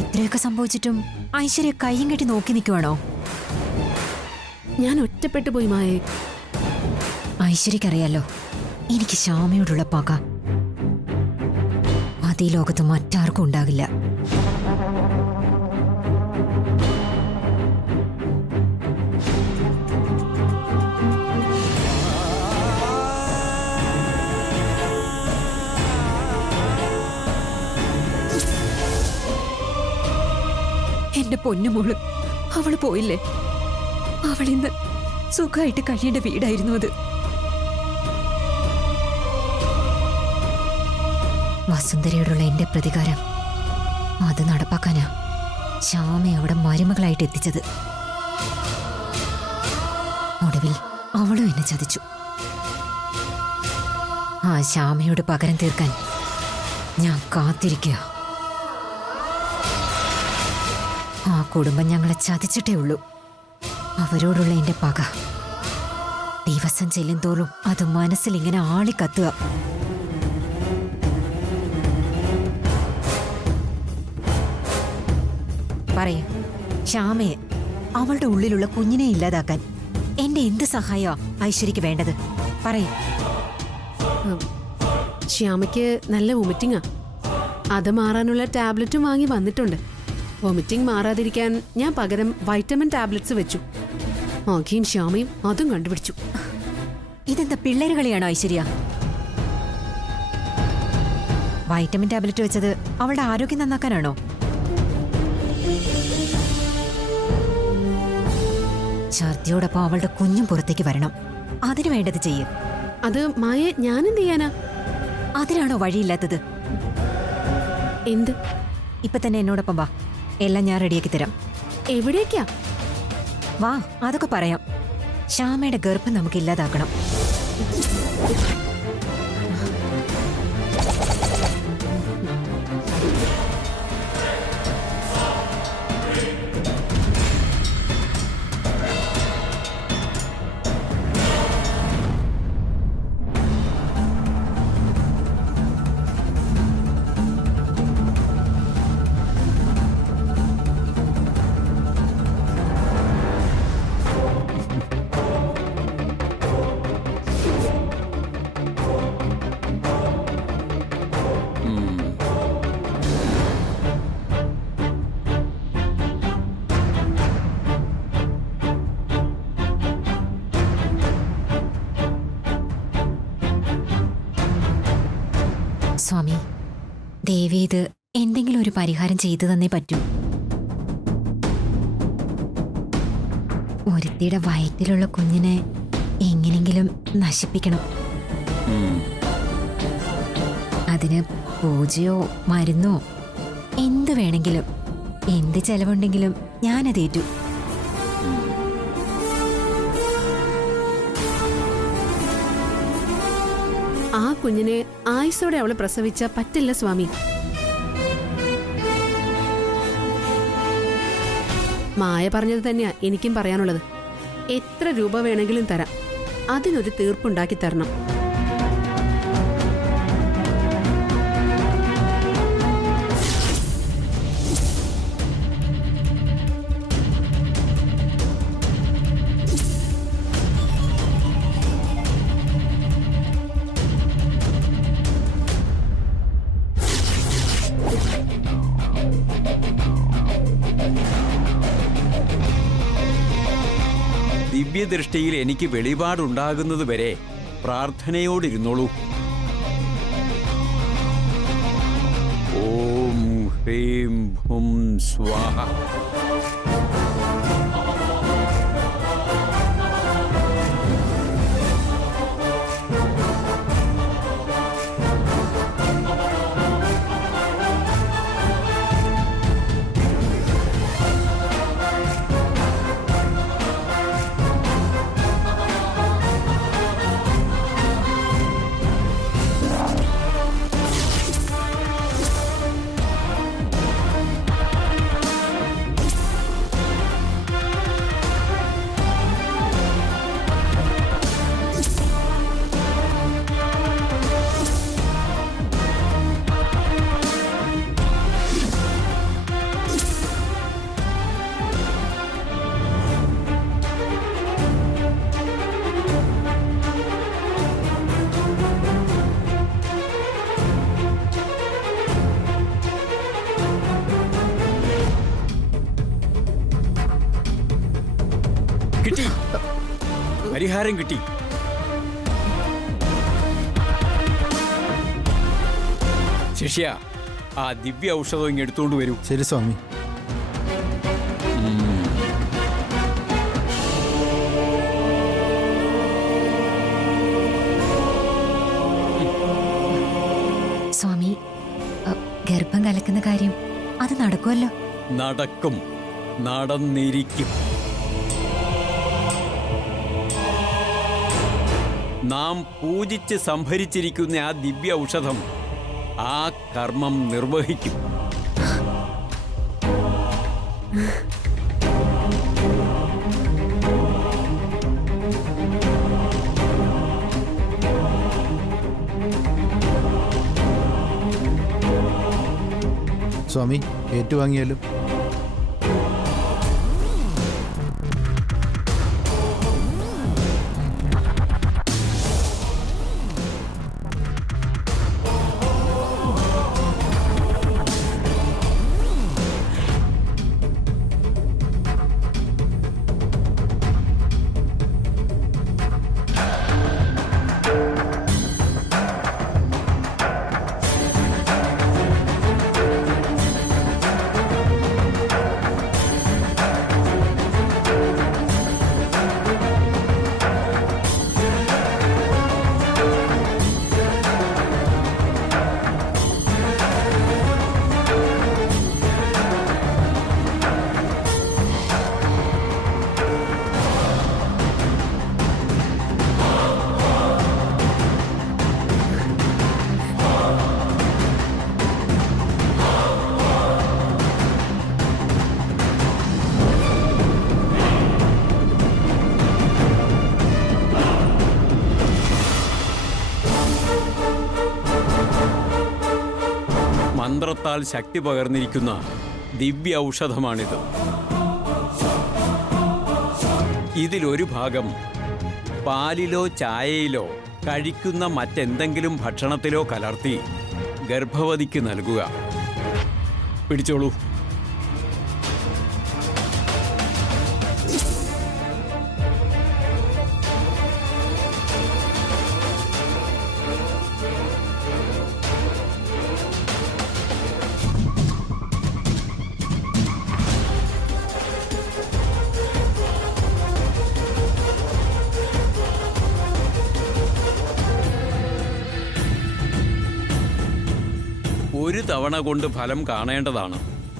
ഇത്രയൊക്കെ സംഭവിച്ചിട്ടും ഐശ്വര്യ കയ്യും കെട്ടി നോക്കി നിൽക്കുവാണോ? ഞാൻ ഒറ്റപ്പെട്ടു പോയി മായേ. ഐശ്വര്യക്കറിയാലോ എനിക്ക് ശ്യാമയോടുള്ള പക അത് ഈ ലോകത്ത് മറ്റാർക്കും ഉണ്ടാകില്ല. എന്റെ പൊന്നുമോള് അവള് പോയില്ലേ? അവളിന്ന് സുഖമായിട്ട് കഴിയേണ്ട വീടായിരുന്നു അത്. വസുന്ധരയോടുള്ള എന്റെ പ്രതികാരം അത് നടപ്പാക്കാനാ ശ്യാമയെ അവിടെ മരുമകളായിട്ട് എത്തിച്ചത്. ഒടുവിൽ അവളും എന്നെ ചതിച്ചു. ആ ശ്യാമയോട് പകരം തീർക്കാൻ ഞാൻ കാത്തിരിക്കുക. ആ കുടുംബം ഞങ്ങളെ ചതിച്ചിട്ടേ ഉള്ളൂ. അവരോടുള്ള എന്റെ പക ദിവസം ചെല്ലുന്തോറും അത് മനസ്സിൽ ഇങ്ങനെ ആളിക്കത്തുക. പറയൂ, ശ്യാമയെ അവളുടെ ഉള്ളിലുള്ള കുഞ്ഞിനെ ഇല്ലാതാക്കാൻ എന്റെ എന്ത് സഹായ ഐശ്വര്യക്ക് വേണ്ടത്? പറയൂ. ശ്യാമയ്ക്ക് നല്ല വൊമിറ്റിംഗാ. അത് മാറാനുള്ള ടാബ്ലറ്റും വാങ്ങി വന്നിട്ടുണ്ട്. വൊമിറ്റിംഗ് മാറാതിരിക്കാൻ ഞാൻ പകരം വൈറ്റമിൻ ടാബ്ലറ്റ്സ് വെച്ചു. ആഖിയും ശ്യാമയും അതും കണ്ടുപിടിച്ചു. ഇതെന്താ പിള്ളേര് കളിയാണോ ഐശ്വര്യ? വൈറ്റമിൻ ടാബ്ലറ്റ് വെച്ചത് അവളുടെ ആരോഗ്യം നന്നാക്കാനാണോ? ഛർദിയോടൊപ്പം അവളുടെ കുഞ്ഞും പുറത്തേക്ക് വരണം. അതിനു വേണ്ടത് ചെയ്യ്. അത് മായെ ഞാനെന്ത് ചെയ്യാനാ? അതിനാണോ വഴിയില്ലാത്തത്? എന്ത്? ഇപ്പൊ തന്നെ എന്നോടൊപ്പം വാ, എല്ലാം ഞാൻ റെഡിയാക്കി തരാം. എവിടേക്കാ? വാ, അതൊക്കെ പറയാം. ശ്യാമയുടെ ഗർഭം നമുക്ക് ഇല്ലാതാക്കണം. സ്വാമി, ദേവി ഇത് എന്തെങ്കിലും ഒരു പരിഹാരം ചെയ്തു തന്നേ പറ്റൂ. ഒരുത്തിയുടെ വയറ്റിലുള്ള കുഞ്ഞിനെ എങ്ങനെങ്കിലും നശിപ്പിക്കണം. അതിന് പൂജയോ മരുന്നോ എന്ത് വേണമെങ്കിലും, എന്ത് ചെലവുണ്ടെങ്കിലും ഞാനതേറ്റു. ആ കുഞ്ഞിനെ ആയുസോടെ അവള് പ്രസവിച്ച പറ്റില്ല സ്വാമി. മായ പറഞ്ഞത് തന്നെയാ എനിക്കും പറയാനുള്ളത്. എത്ര രൂപ വേണമെങ്കിലും തരാം. അതിനൊരു തീർപ്പുണ്ടാക്കി തരണം. ദിവ്യദൃഷ്ടിയിൽ എനിക്ക് വെളിപാടുണ്ടാകുന്നതുവരെ പ്രാർത്ഥനയോടിരുന്നോളൂ. ഓം ഹ്രീം ഹും സ്വാഹ. പരിഹാരം കിട്ടി. ശിഷ്യ, ആ ദിവ്യ ഔഷധം ഇങ്ങ് എടുത്തുകൊണ്ട് വരൂ. ശരി സ്വാമി. സ്വാമി, ഗർഭം കലക്കുന്ന കാര്യം അത് നടക്കുമല്ലോ? നടക്കും, നടന്നിരിക്കും. നാം പൂജിച്ച് സംഭരിച്ചിരിക്കുന്ന ആ ദിവ്യ ഔഷധം ആ കർമ്മം നിർവഹിക്കും. സ്വാമി, ഏറ്റുവാങ്ങിയാലും. മന്ത്രത്താൽ ശക്തി പകർന്നിരിക്കുന്ന ദിവ്യ ഔഷധമാണിത്. ഇതിലൊരു ഭാഗം പാലിലോ ചായയിലോ കഴിക്കുന്ന മറ്റെന്തെങ്കിലും ഭക്ഷണത്തിലോ കലർത്തി ഗർഭവതിക്ക് നൽകുക. പിടിച്ചോളൂ. ഒരു തവണ കൊണ്ട് ഫലം കാണേണ്ടതാണ്.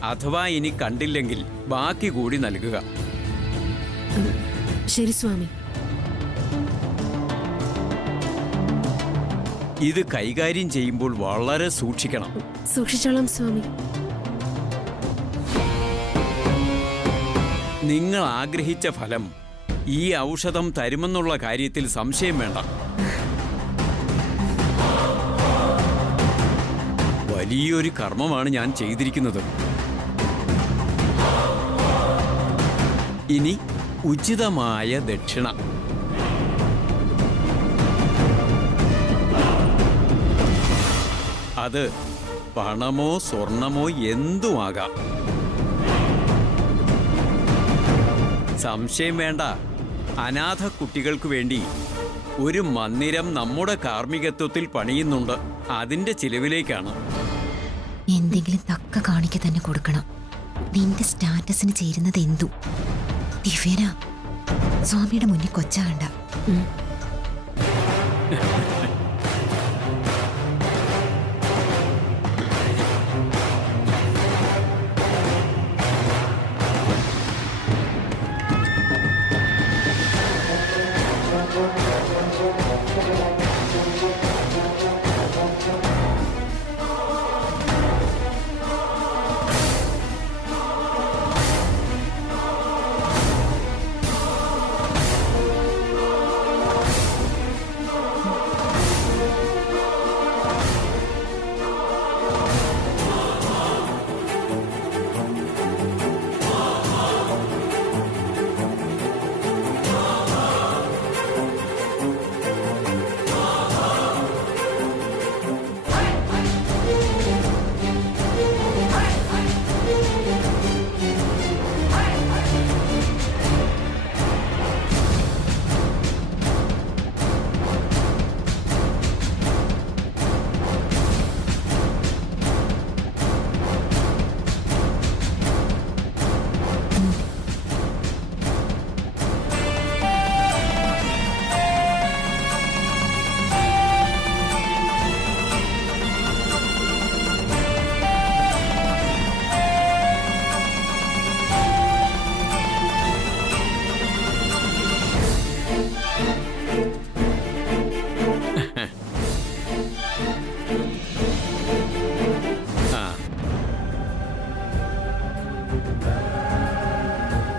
അഥവാ ഇനി കണ്ടില്ലെങ്കിൽ ബാക്കി കൂടി നൽകുക. ശരി സ്വാമി. ഇത് കൈകാര്യം ചെയ്യുമ്പോൾ വളരെ സൂക്ഷിക്കണം. സൂക്ഷിച്ചോളാം സ്വാമി. നിങ്ങൾ ആഗ്രഹിച്ച ഫലം ഈ ഔഷധം തരുമെന്നുള്ള കാര്യത്തിൽ സംശയം വേണ്ട. വലിയൊരു കർമ്മമാണ് ഞാൻ ചെയ്തിരിക്കുന്നത്. ഇനി ഉചിതമായ ദക്ഷിണ. അത് പണമോ സ്വർണമോ എന്തുമാകാം. സംശയം വേണ്ട. അനാഥ കുട്ടികൾക്ക് വേണ്ടി ഒരു മന്ദിരം നമ്മുടെ കാർമ്മികത്വത്തിൽ പണിയുന്നുണ്ട്. അതിന്റെ ചിലവിലേക്കാണ്. എന്തെങ്കിലും തക്ക കാണിക്ക തന്നെ കൊടുക്കണം. നിന്റെ സ്റ്റാറ്റസിന് ചേരുന്നത് എന്തു? ദിവ്യന, സ്വാമിയുടെ മുന്നിൽ കൊച്ചാകണ്ട.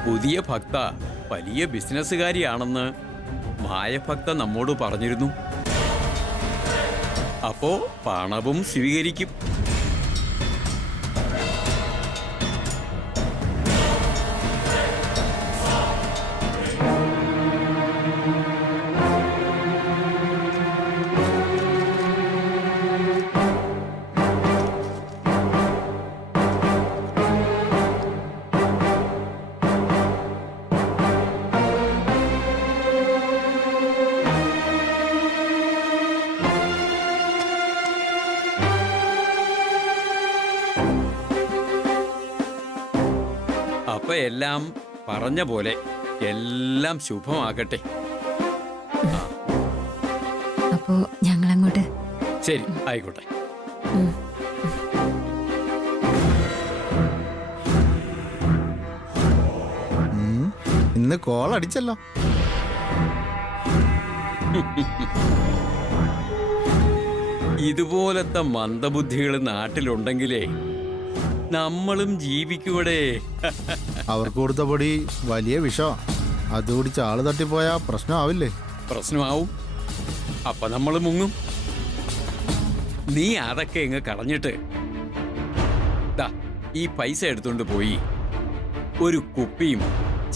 പുതിയ ഭക്ത വലിയ ബിസിനസ്സുകാരിയാണെന്ന് മായഭക്ത നമ്മോട് പറഞ്ഞിരുന്നു. അപ്പോ പണവും സ്വീകരിക്കും. അപ്പൊ എല്ലാം പറഞ്ഞ പോലെ എല്ലാം ശുഭമാകട്ടെ. അപ്പോ ഞങ്ങളങ്ങോട്ട്. ശരി, ആയിക്കോട്ടെ. ഇന്ന് കോൾ അടിച്ചല്ലോ. ഇതുപോലത്തെ മന്ദബുദ്ധികൾ നാട്ടിലുണ്ടെങ്കിലേ നമ്മളും ജീവിക്കൂടെ. അവർക്ക് കൊടുത്ത പൊടി വലിയ വിഷമാ. അത് കുടിച്ച് ആള് തട്ടിപ്പോയാ പ്രശ്നമാവില്ലേ? പ്രശ്നമാവും. അപ്പൊ നമ്മൾ മുങ്ങും. നീ അതൊക്കെ ഇങ്ങ് കളഞ്ഞിട്ട് ദാ ഈ പൈസ എടുത്തോണ്ട് പോയി ഒരു കുപ്പിയും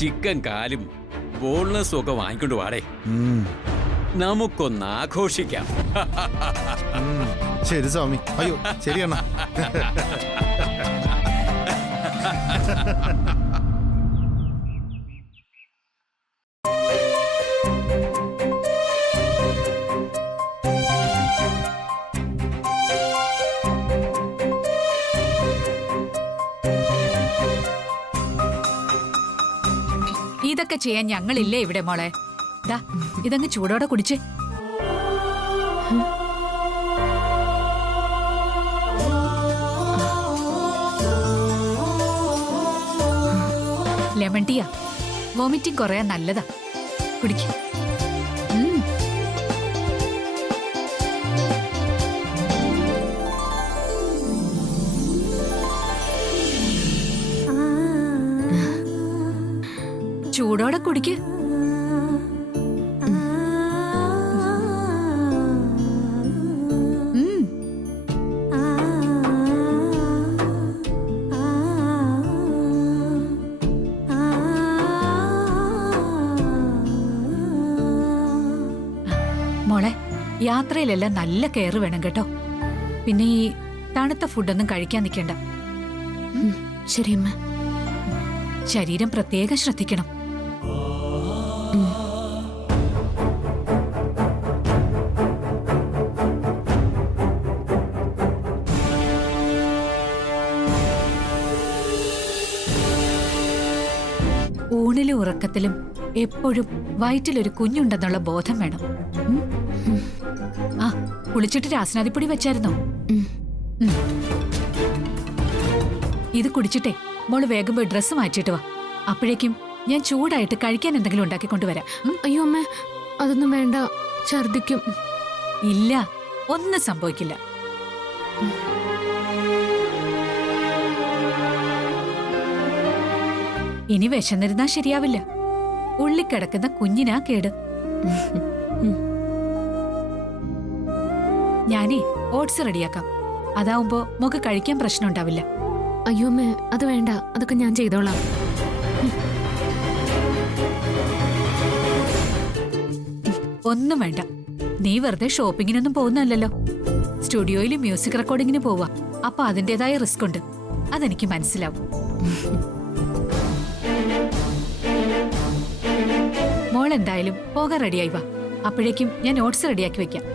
ചിക്കൻ കാലും ബോൾനസും ഒക്കെ വാങ്ങിക്കൊണ്ട് വാടേ. നമുക്കൊന്ന് ആഘോഷിക്കാം. ശരി സ്വാമി. അയ്യോ ശരിയാണ്. ഇതൊക്കെ ചെയ്യാൻ ഞങ്ങളില്ലേ ഇവിടെ മോളെ. ദാ ഇതങ്ങ് ചൂടോടെ കുടിച്ചേ. ലെമൺ ടീയാ, വോമിറ്റിംഗ് കുറയാൻ നല്ലതാ. കുടിക്ക. ചൂടോടെ കുടിക്ക്. മോളെ, യാത്രയിലെല്ലാം നല്ല കെയർ വേണം കേട്ടോ. പിന്നെ ഈ തണുത്ത ഫുഡൊന്നും കഴിക്കാൻ നിൽക്കണ്ട. ശരി അമ്മ. ശരീരം പ്രത്യേകം ശ്രദ്ധിക്കണം. ഊണിലും ഉറക്കത്തിലും എപ്പോഴും വയറ്റിലൊരു കുഞ്ഞുണ്ടെന്നുള്ള ബോധം വേണം. ആ, കുളിച്ചിട്ട് രാസനാദിപ്പൊടി വെച്ചായിരുന്നോ? ഇത് കുടിച്ചിട്ടേ മോള് വേഗം പോയി ഡ്രസ്സ് മാറ്റിയിട്ട് വാ. അപ്പോഴേക്കും ഞാൻ ചൂടായിട്ട് കഴിക്കാൻ എന്തെങ്കിലും ഉണ്ടാക്കിക്കൊണ്ടുവരാം. അയ്യോ അമ്മ, അതൊന്നും വേണ്ട. ഛർദിക്കും. ഇല്ല, ഒന്നും സംഭവിക്കില്ല. ഇനി വിശന്നിരുന്നാ ശരിയാവില്ല. ഉള്ളിക്കിടക്കുന്ന കുഞ്ഞിനാ കേട്. ഞാനേ ഓട്സ് റെഡിയാക്കാം. അതാവുമ്പോ മോക്ക് കഴിക്കാൻ പ്രശ്നം ഉണ്ടാവില്ല. അയ്യോ അമ്മ, അത് വേണ്ട. അതൊക്കെ ഞാൻ ചെയ്തോളാം. ഒന്നും വേണ്ട. നീ വെറുതെ ഷോപ്പിങ്ങിനൊന്നും പോകുന്നല്ലോ. സ്റ്റുഡിയോയിൽ മ്യൂസിക് റെക്കോർഡിങ്ങിന് പോവാ. അപ്പൊ അതിന്റേതായ റിസ്ക് ഉണ്ട്. അതെനിക്ക് മനസ്സിലാവും. മോൾ എന്തായാലും പോകാൻ റെഡിയായി വാ. അപ്പോഴേക്കും ഞാൻ നോട്ട്സ് റെഡിയാക്കി വെക്കാം.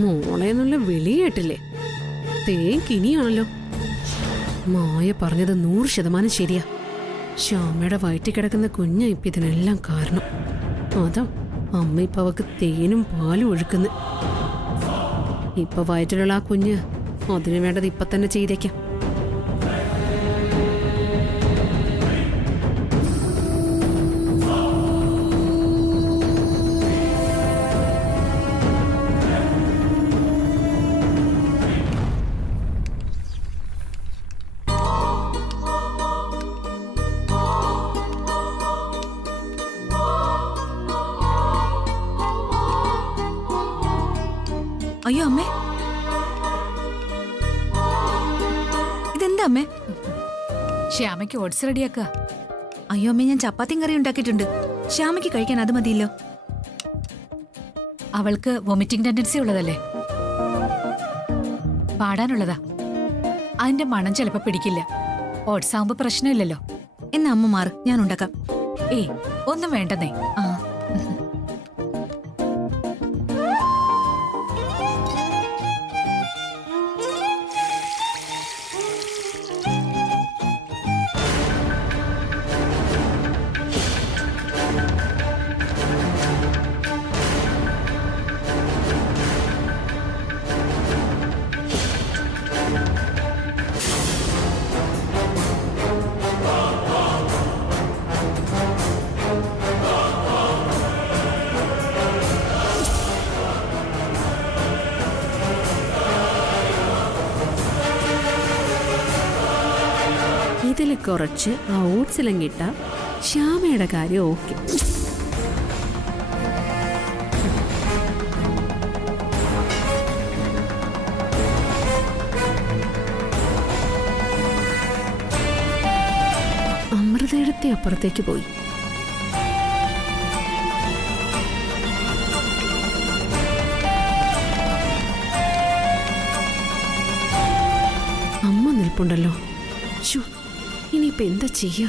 മോളെന്നുള്ള വിളി കേട്ടില്ലേ? തേൻ കിനിയാണല്ലോ. മായ പറഞ്ഞത് 100% ശരിയാ. ശ്യാമയുടെ വയറ്റിൽ കിടക്കുന്ന കുഞ്ഞ ഇപ്പം ഇതിനെല്ലാം കാരണം. അതാ അമ്മ ഇപ്പൊ അവക്ക് തേനും പാലും ഒഴുക്കുന്നു. ഇപ്പൊ വയറ്റിലുള്ള ആ കുഞ്ഞ് അതിനു വേണ്ടത് ഇപ്പൊ തന്നെ ചെയ്തേക്കാം. അയ്യോ അമ്മേ, ഇതെന്താ അമ്മേ? ശ്യാമയ്ക്ക് ഓട്സ് റെഡിയാക്കുക. അയ്യോ അമ്മേ, ഞാൻ ചപ്പാത്തിയും കറി ഉണ്ടാക്കിയിട്ടുണ്ട്. ശ്യാമയ്ക്ക് കഴിക്കാൻ അത് മതിയല്ലോ. അവൾക്ക് വൊമിറ്റിംഗ് ടെൻഡൻസി ഉള്ളതല്ലേ, പാടാനുള്ളതാ. അതിന്റെ മണം ചിലപ്പോ പിടിക്കില്ല. ഓട്സ് ആവുമ്പോ പ്രശ്നമില്ലല്ലോ. എന്നാ അമ്മ മാറ്, ഞാൻ ഉണ്ടാക്കാം. ഏയ് ഒന്നും വേണ്ടെന്നേ. ആ ഇതിൽ കുറച്ച് ആ ഓട്സിലങ്ങിട്ട ശ്യാമയുടെ കാര്യം ഓക്കെ. അമൃതയുടെ അപ്പുറത്തേക്ക് പോയി. അമ്മ നിൽപ്പുണ്ടല്ലോ. ശോ, ഇനിയിപ്പോ എന്താ ചെയ്യാ?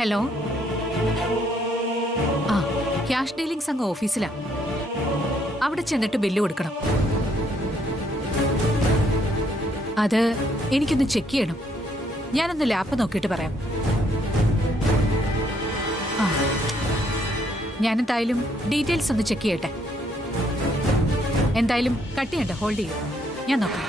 ഹലോ. ആ, ക്യാഷ് ഡീലിംഗ് സംഘം ഓഫീസിലാ. അവിടെ ചെന്നിട്ട് ബില്ല് കൊടുക്കണം. അത് എനിക്കൊന്ന് ചെക്ക് ചെയ്യണം. ഞാനൊന്ന് ലാപ്പ് നോക്കിയിട്ട് പറയാം. ആ, ഞാനെന്തായാലും ഡീറ്റെയിൽസ് ഒന്ന് ചെക്ക് ചെയ്യട്ടെ. എന്തായാലും കട്ട് ചെയ്യണ്ട, ഹോൾഡ് ചെയ്യും. ഞാൻ നോക്കാം.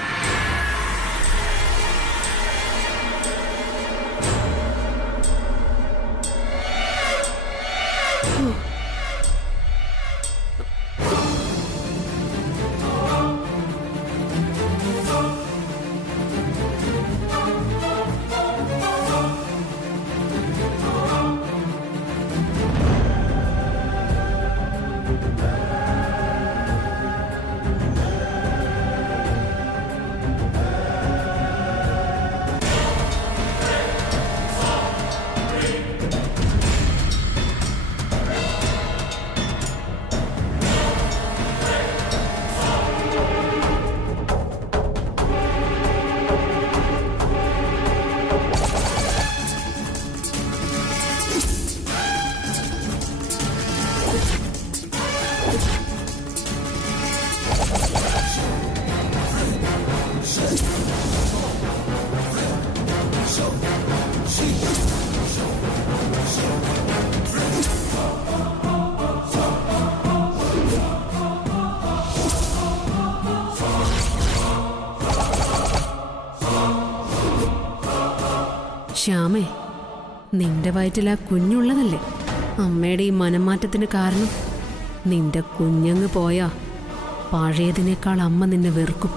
ശ്യാമേ, നിന്റെ വയറ്റിൽ ആ കുഞ്ഞുള്ളതല്ലേ അമ്മയുടെ ഈ മനംമാറ്റത്തിന് കാരണം? നിന്റെ കുഞ്ഞങ്ങ് പോയാ പഴയതിനേക്കാൾ അമ്മ നിന്നെ വെറുക്കും.